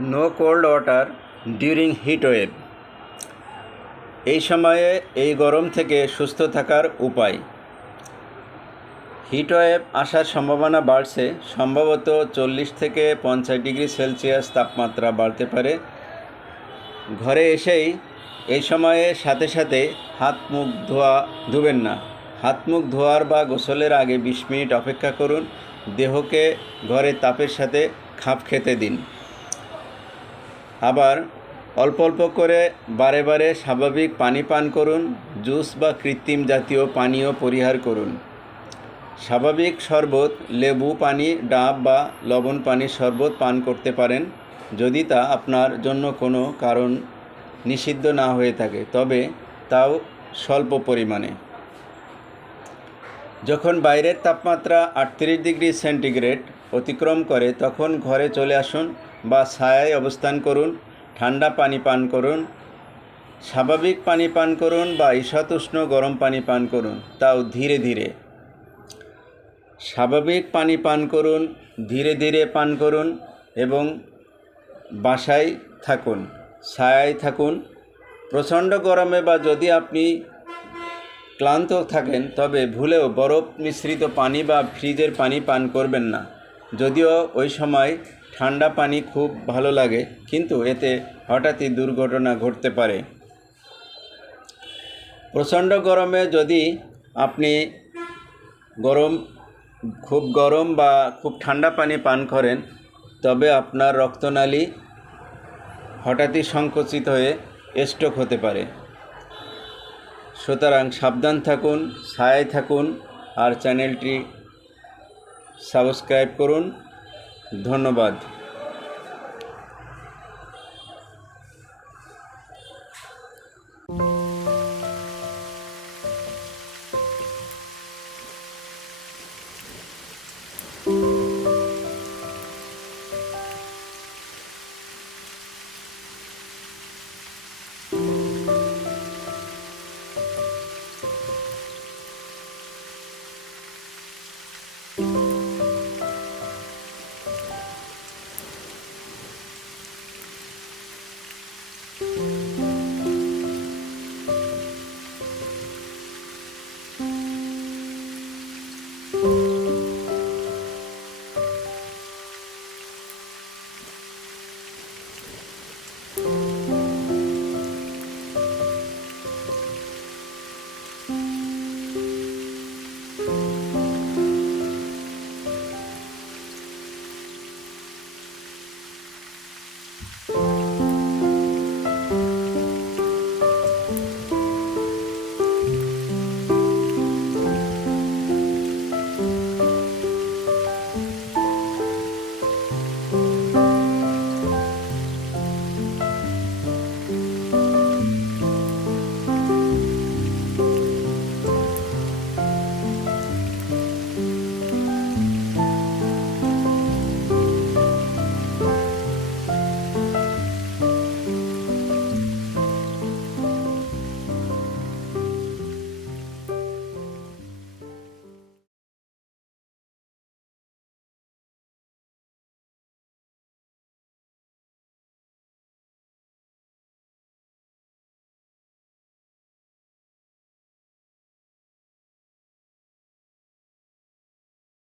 No cold water during heat wave. এই সময়ে এই গরম থেকে সুস্থ থাকার উপায়। হিট ওয়েভ আসার সম্ভাবনা বাড়ছে, সম্ভবত 40 থেকে 50 ডিগ্রি সেলসিয়াস তাপমাত্রা বাড়তে পারে। ঘরে এসেই এই সময়ে সাথে সাথে হাত মুখ ধুবেন না। হাত মুখ ধোয়ার বা গোসলের আগে 20 মিনিট অপেক্ষা করুন। দেহকে ঘরের তাপের সাথে খাপ খেতে দিন। আবার অল্প অল্প করে বারে বারে স্বাভাবিক পানি পান করুন। জুস বা কৃত্রিম জাতীয় পানীয় পরিহার করুন। স্বাভাবিক শরবত, লেবু পানি, ডাব বা লবণ পানির শরবত পান করতে পারেন, যদি তা আপনার জন্য কোনো কারণ নিষিদ্ধ না হয়ে থাকে, তবে তাও স্বল্প পরিমাণে। যখন বাইরের তাপমাত্রা 38 ডিগ্রি সেন্টিগ্রেড অতিক্রম করে তখন ঘরে চলে আসুন বা ছায়ায় অবস্থান করুন। ঠান্ডা পানি পান করুন, স্বাভাবিক পানি পান করুন বা ঈষৎউষ্ণ গরম পানি পান করুন, তাও ধীরে ধীরে। স্বাভাবিক পানি পান করুন, ধীরে ধীরে পান করুন এবং বাসায় থাকুন, ছায়ায় থাকুন। প্রচণ্ড গরমে বা যদি আপনি ক্লান্ত থাকেন তবে ভুলেও বরফ মিশ্রিত পানি বা ফ্রিজের পানি পান করবেন না। যদিও ওই সময় ঠান্ডা পানি খুব ভালো লাগে, কিন্তু এতে হঠাৎই দুর্ঘটনা ঘটতে পারে। প্রচণ্ড গরমে যদি আপনি খুব গরম বা খুব ঠান্ডা পানি পান করেন তবে আপনার রক্তনালী হঠাৎই সংকুচিত হয়ে স্ট্রোক হতে পারে। সুতরাং সাবধান থাকুন, ছায়ায় থাকুন আর চ্যানেলটি সাবস্ক্রাইব করুন। ধন্যবাদ।